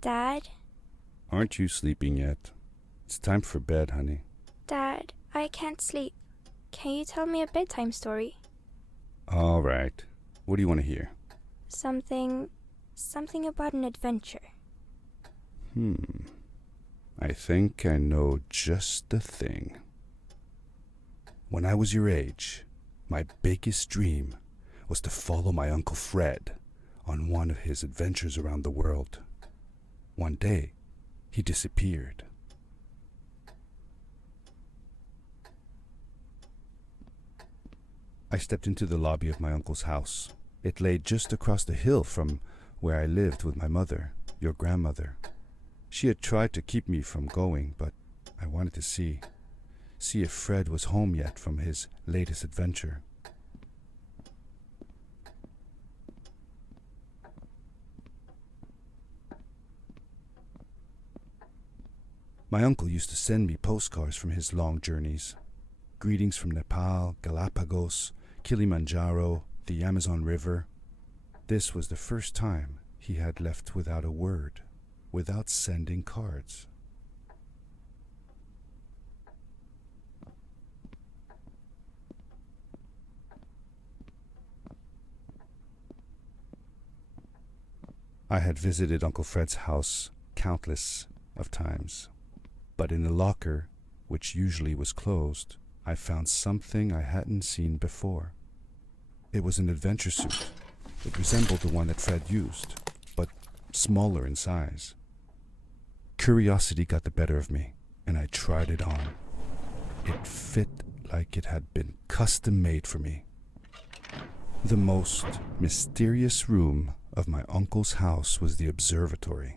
Dad? Aren't you sleeping yet? It's time for bed, honey. Dad, I can't sleep. Can you tell me a bedtime story? All right. What do you want to hear? Something about an adventure. I think I know just the thing. When I was your age, my biggest dream was to follow my Uncle Fred on one of his adventures around the world. One day, he disappeared. I stepped into the lobby of my uncle's house. It lay just across the hill from where I lived with my mother, your grandmother. She had tried to keep me from going, but I wanted to see if Fred was home yet from his latest adventure. My uncle used to send me postcards from his long journeys. Greetings from Nepal, Galapagos, Kilimanjaro, the Amazon River. This was the first time he had left without a word, without sending cards. I had visited Uncle Fred's house countless of times, but in the locker, which usually was closed, I found something I hadn't seen before. It was an adventure suit. It resembled the one that Fred used, but smaller in size. Curiosity got the better of me, and I tried it on. It fit like it had been custom made for me. The most mysterious room of my uncle's house was the observatory.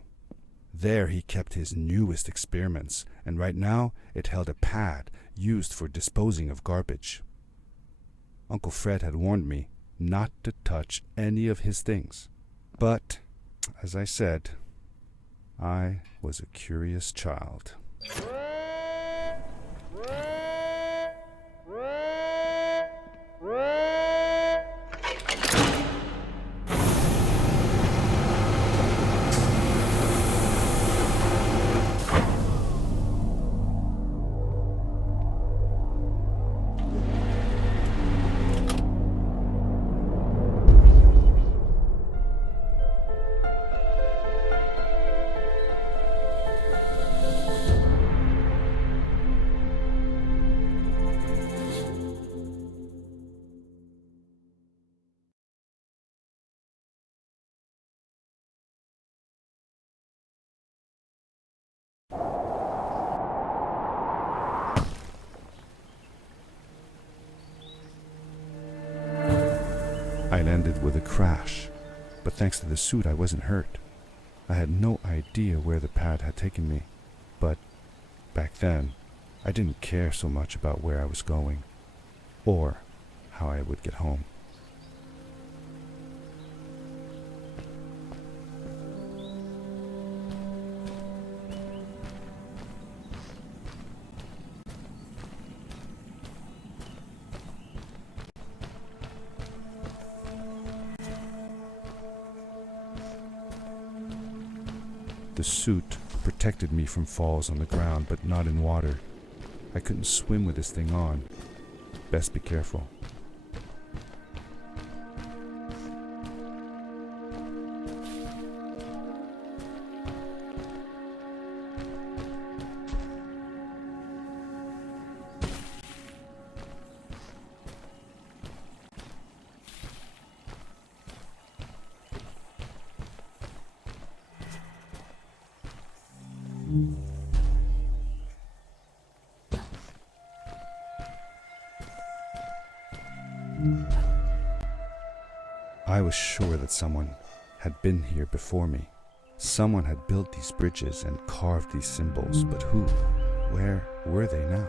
There he kept his newest experiments, and right now it held a pad used for disposing of garbage. Uncle Fred had warned me not to touch any of his things. But, as I said, I was a curious child. I landed with a crash, but thanks to the suit I wasn't hurt. I had no idea where the pad had taken me, but back then I didn't care so much about where I was going, or how I would get home. The suit protected me from falls on the ground, but not in water. I couldn't swim with this thing on. Best be careful. I was sure that someone had been here before me. Someone had built these bridges and carved these symbols, but who? Where were they now?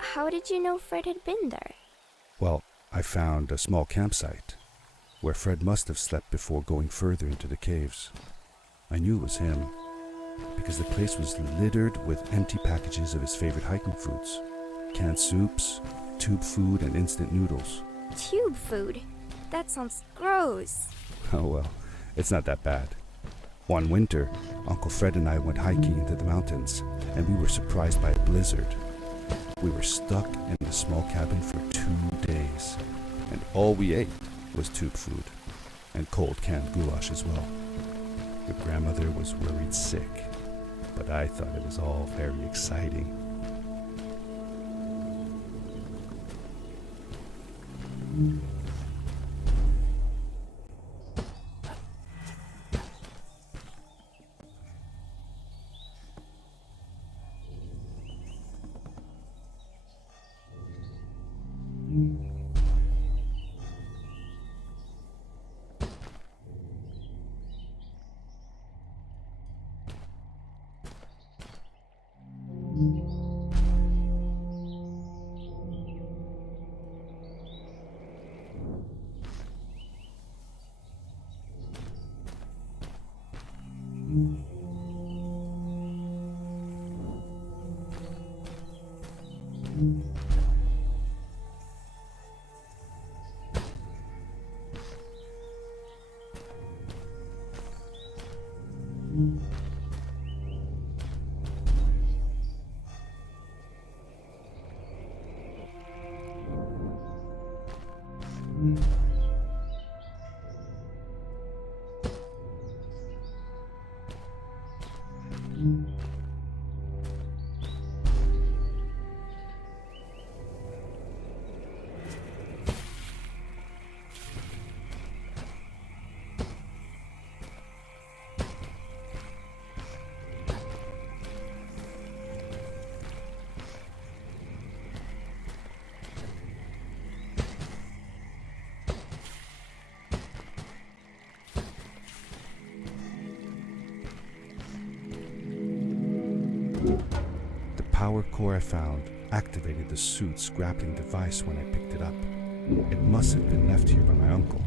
How did you know Fred had been there? Well, I found a small campsite where Fred must have slept before going further into the caves. I knew it was him because the place was littered with empty packages of his favorite hiking foods. Canned soups, tube food, and instant noodles. Tube food? That sounds gross. Oh well, it's not that bad. One winter, Uncle Fred and I went hiking into the mountains, and we were surprised by a blizzard. We were stuck in a small cabin for 2 days, and all we ate was tube food, and cold canned goulash as well. Your grandmother was worried sick, but I thought it was all very exciting. The power core I found activated the suit's grappling device when I picked it up. It must have been left here by my uncle.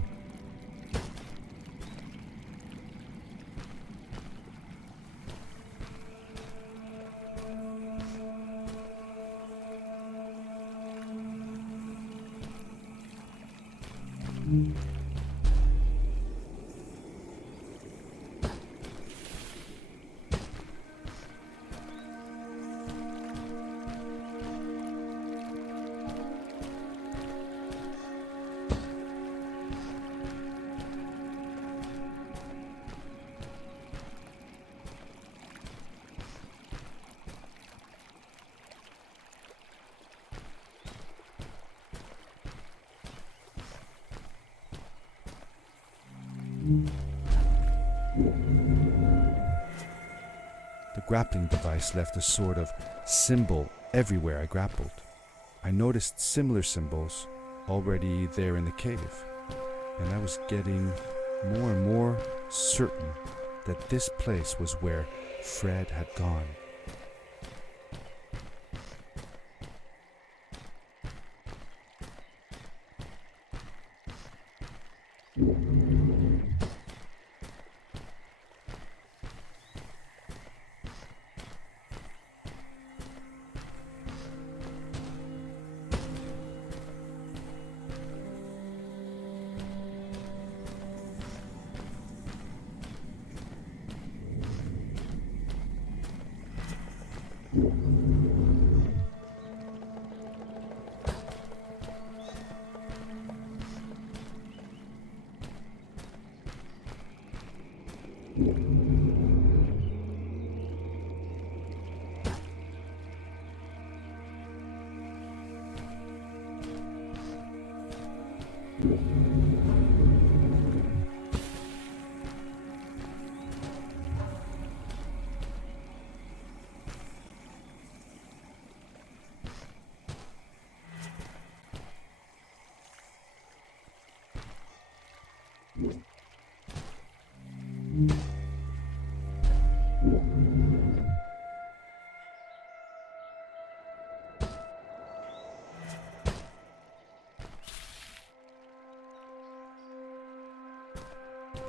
The grappling device left a sort of symbol everywhere I grappled. I noticed similar symbols already there in the cave, and I was getting more and more certain that this place was where Fred had gone.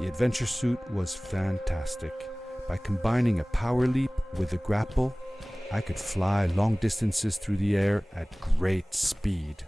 The adventure suit was fantastic. By combining a power leap with a grapple, I could fly long distances through the air at great speed.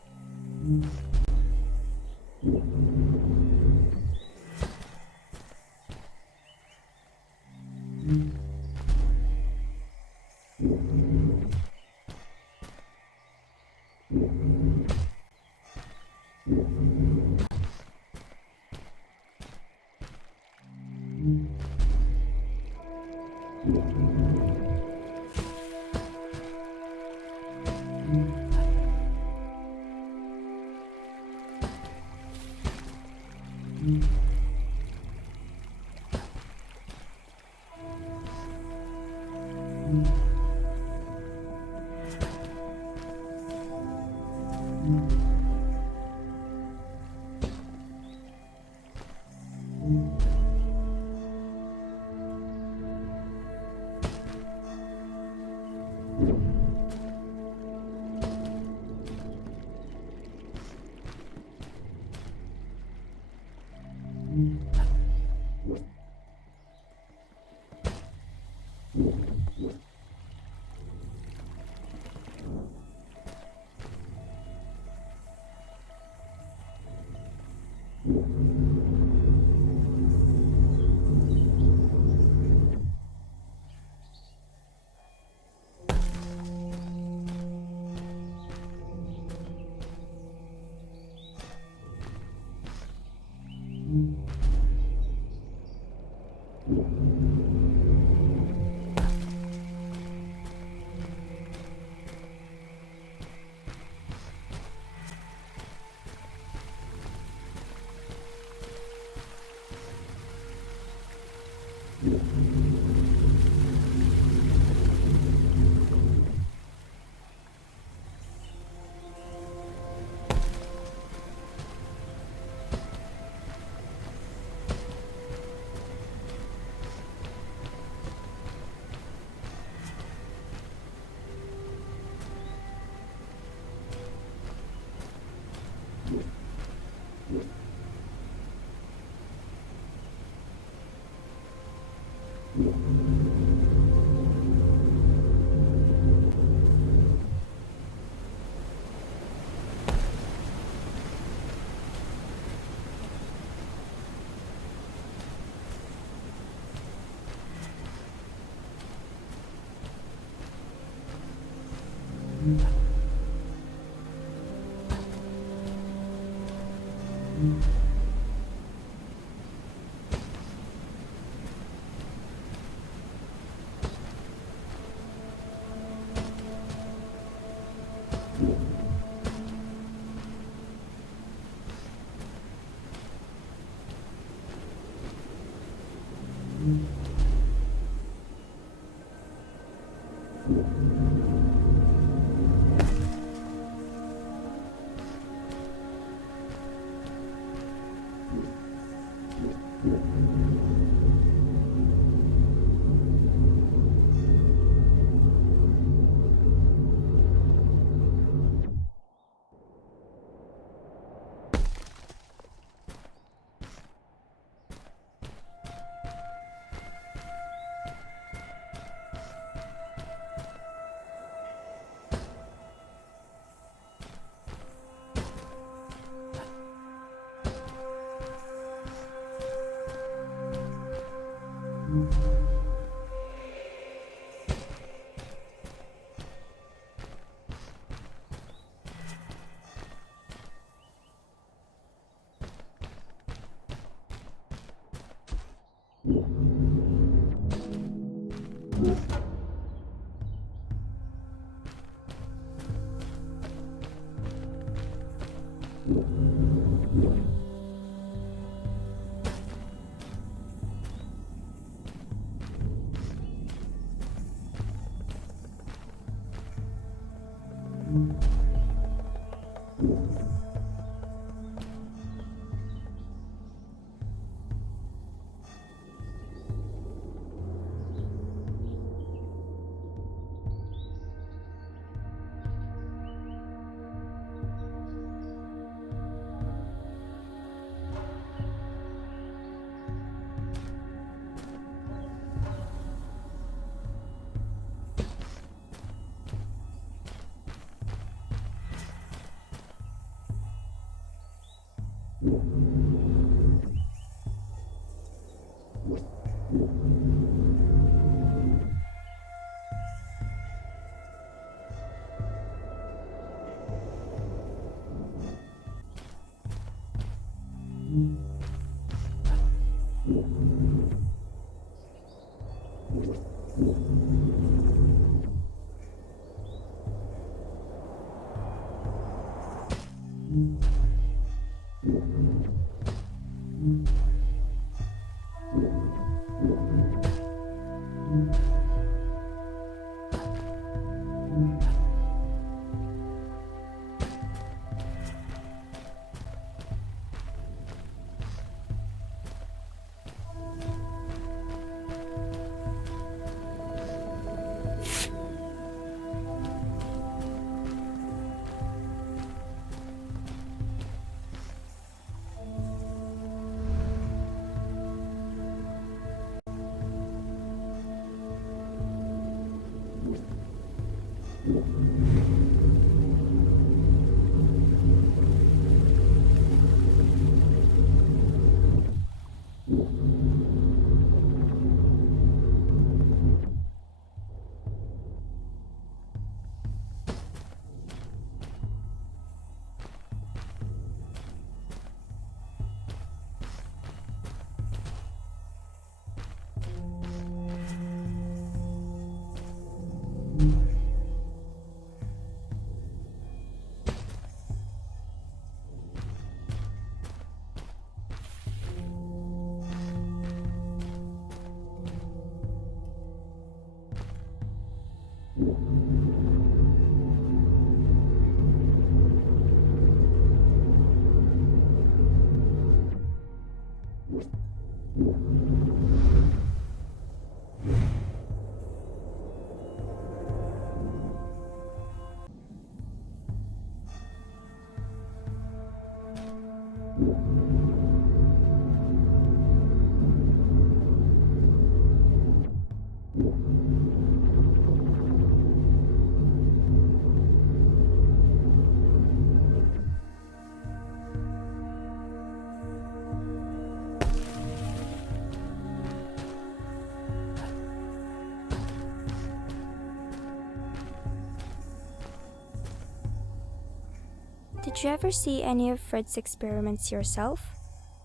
Did you ever see any of Fred's experiments yourself?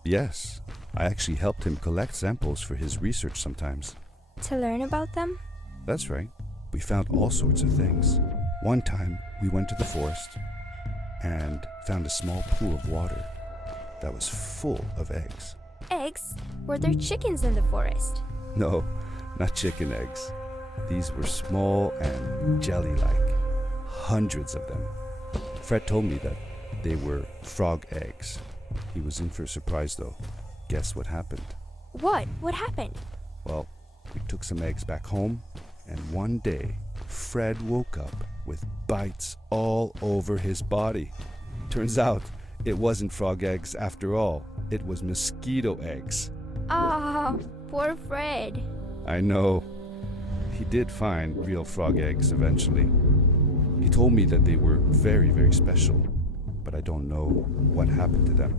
Yes, I actually helped him collect samples for his research sometimes. To learn about them? That's right. We found all sorts of things. One time, we went to the forest and found a small pool of water that was full of eggs. Eggs? Were there chickens in the forest? No, not chicken eggs. These were small and jelly-like. Hundreds of them. Fred told me that they were frog eggs. He was in for a surprise though. Guess what happened? What? What happened? Well, we took some eggs back home, and one day, Fred woke up with bites all over his body. Turns out, it wasn't frog eggs after all. It was mosquito eggs. Ah, poor Fred. I know. He did find real frog eggs eventually. He told me that they were very, very special, but I don't know what happened to them.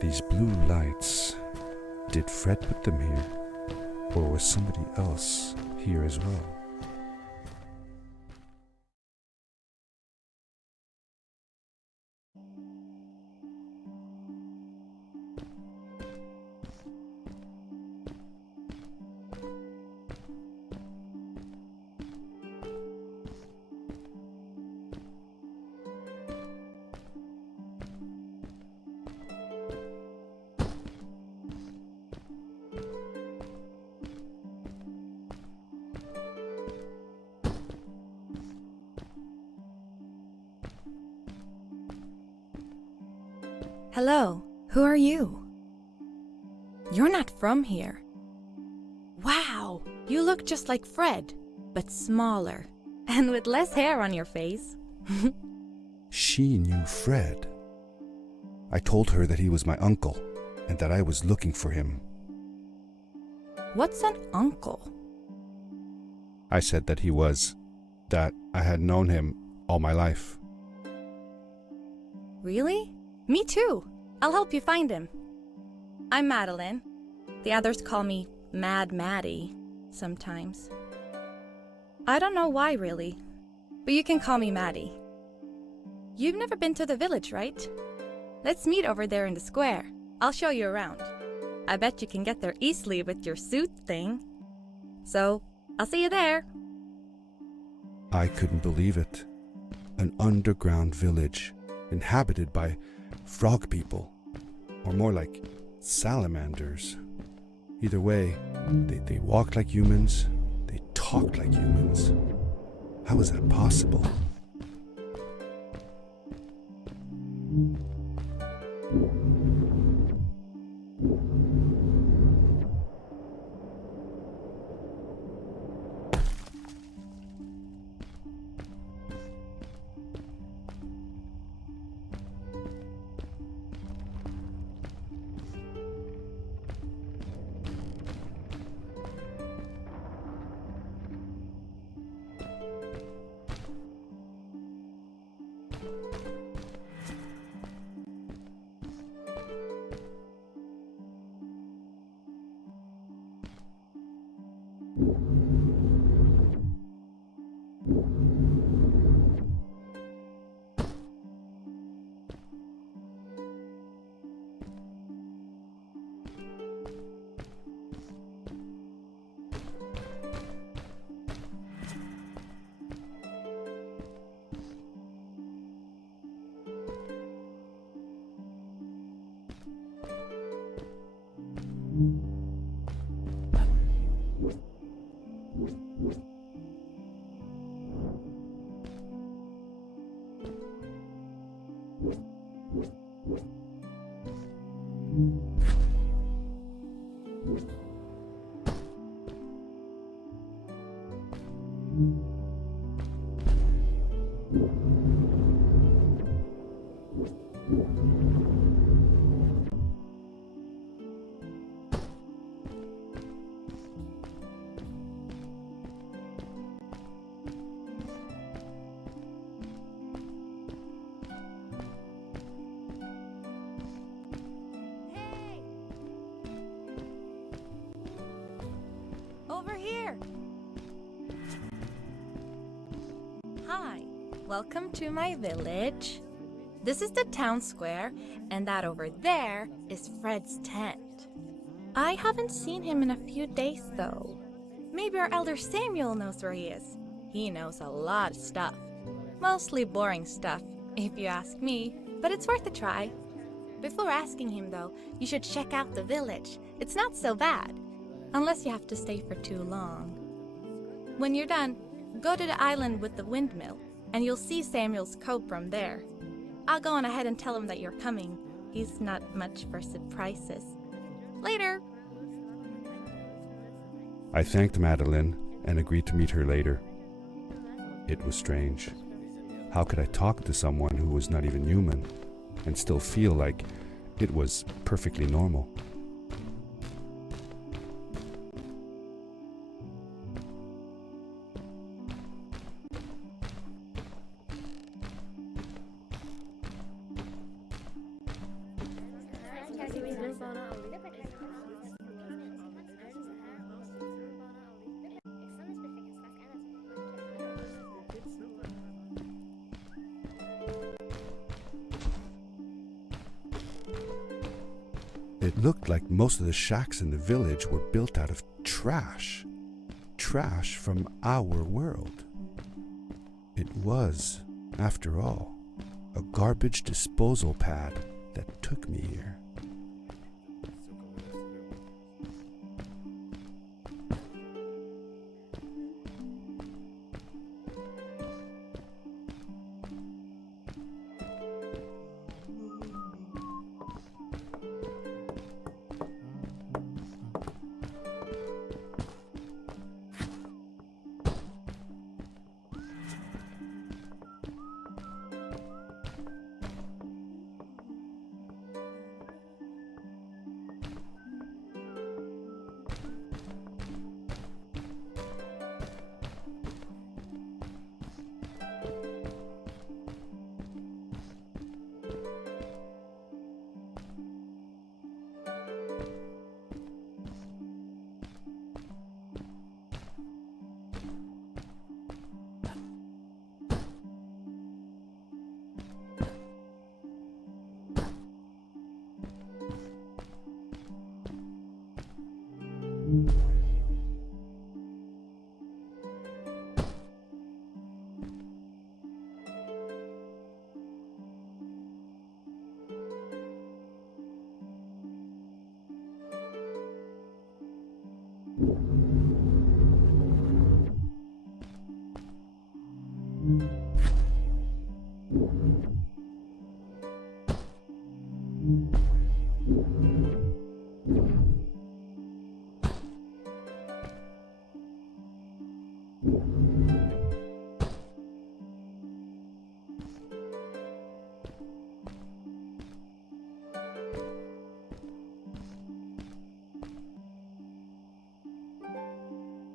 These blue lights. Did Fred put them here? Or was somebody else here as well? Hello, who are you? You're not from here. Wow, you look just like Fred, but smaller, and with less hair on your face. She knew Fred. I told her that he was my uncle, and that I was looking for him. What's an uncle? I said that that I had known him all my life. Really? Me too. I'll help you find him. I'm Madeline. The others call me Mad Maddie sometimes. I don't know why really, but you can call me Maddie. You've never been to the village, right? Let's meet over there in the square. I'll show you around. I bet you can get there easily with your suit thing. So, I'll see you there. I couldn't believe it. An underground village inhabited by frog people, or more like salamanders. Either way, they walked like humans, they talked like humans. How was that possible? Over here. Hi, welcome to my village. This is the town square, and that over there is Fred's tent. I haven't seen him in a few days though. Maybe our elder Samuel knows where he is. He knows a lot of stuff. Mostly boring stuff, if you ask me, but it's worth a try. Before asking him though, you should check out the village. It's not so bad. Unless you have to stay for too long. When you're done, go to the island with the windmill. and you'll see Samuel's coat from there. I'll go on ahead and tell him that you're coming. He's not much for surprises. Later! I thanked Madeline and agreed to meet her later. It was strange. How could I talk to someone who was not even human and still feel like it was perfectly normal? It looked like most of the shacks in the village were built out of trash. Trash from our world. It was, after all, a garbage disposal pad that took me here.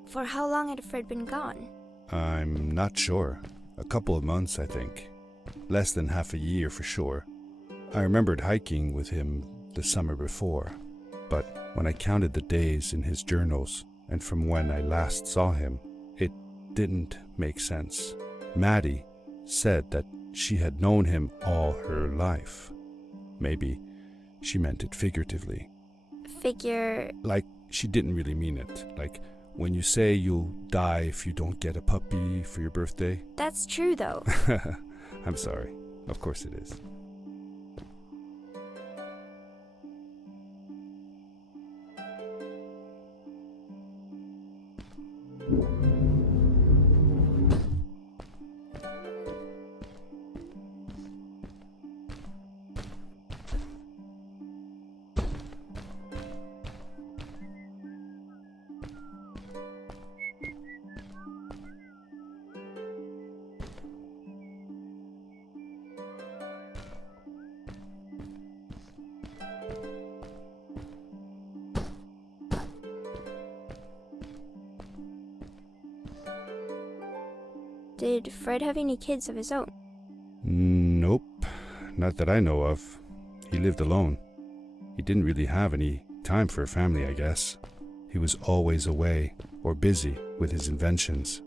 For how long had Fred been gone? I'm not sure. A couple of months, I think. Less than half a year for sure. I remembered hiking with him the summer before, but when I counted the days in his journals and from when I last saw him, it didn't make sense. Maddie said that she had known him all her life. Maybe she meant it figuratively. Like She didn't really mean it. Like when you say you'll die if you don't get a puppy for your birthday. That's true, though. I'm sorry. Of course it is. Did Fred have any kids of his own? Nope. Not that I know of. He lived alone. He didn't really have any time for a family, I guess. He was always away or busy with his inventions.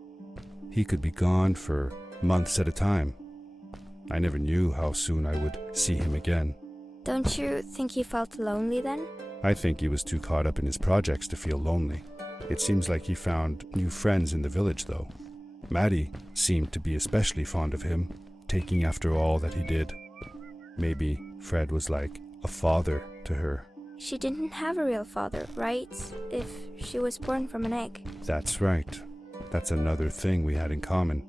He could be gone for months at a time. I never knew how soon I would see him again. Don't you think he felt lonely then? I think he was too caught up in his projects to feel lonely. It seems like he found new friends in the village, though. Maddie seemed to be especially fond of him, taking after all that he did. Maybe Fred was like a father to her. She didn't have a real father, right? If she was born from an egg. That's right. That's another thing we had in common.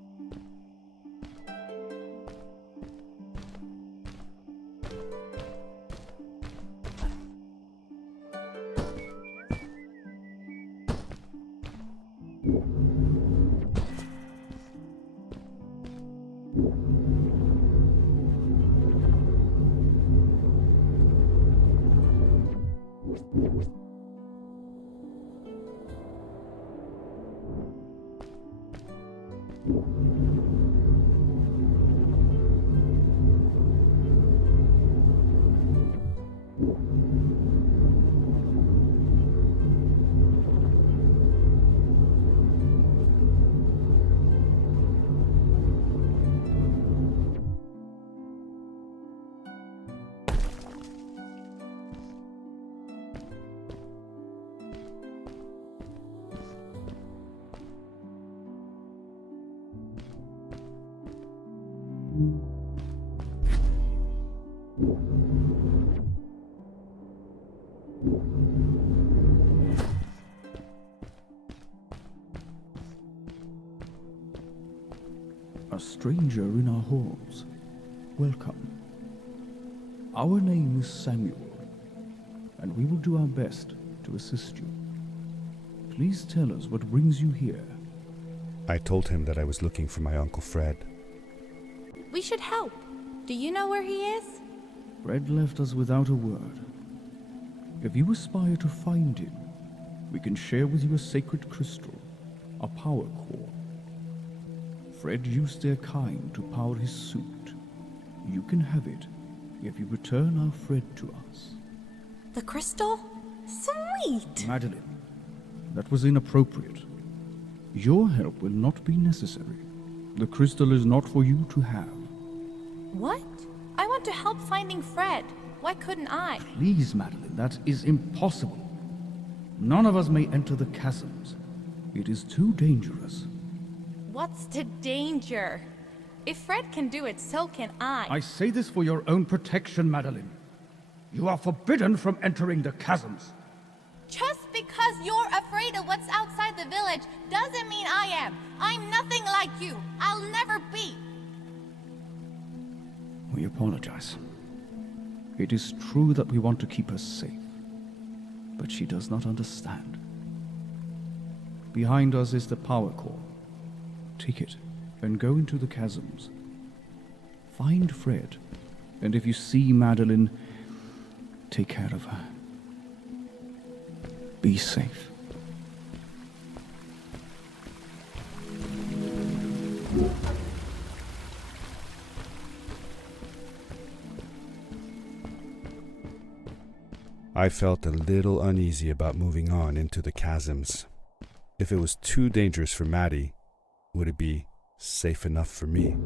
A stranger in our halls. Welcome. Our name is Samuel, and we will do our best to assist you. Please tell us what brings you here. I told him that I was looking for my Uncle Fred. We should help. Do you know where he is? Fred left us without a word. If you aspire to find him, we can share with you a sacred crystal, a power core. Fred used their kind to power his suit. You can have it if you return our Fred to us. The crystal? Sweet! Madeline, that was inappropriate. Your help will not be necessary. The crystal is not for you to have. What? I want to help finding Fred. Why couldn't I? Please, Madeline, that is impossible. None of us may enter the chasms. It is too dangerous. What's the danger? If Fred can do it, so can I. I say this for your own protection, Madeline. You are forbidden from entering the chasms. Just because you're afraid of what's outside the village doesn't mean I am. I'm nothing like you. I'll never be. We apologize. It is true that we want to keep her safe, but she does not understand. Behind us is the power core. Take it and go into the chasms. Find Fred, and if you see Madeline, take care of her. Be safe. I felt a little uneasy about moving on into the chasms. If it was too dangerous for Maddie, would it be safe enough for me?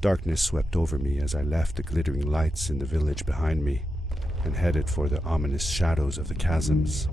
Darkness swept over me as I left the glittering lights in the village behind me and headed for the ominous shadows of the chasms.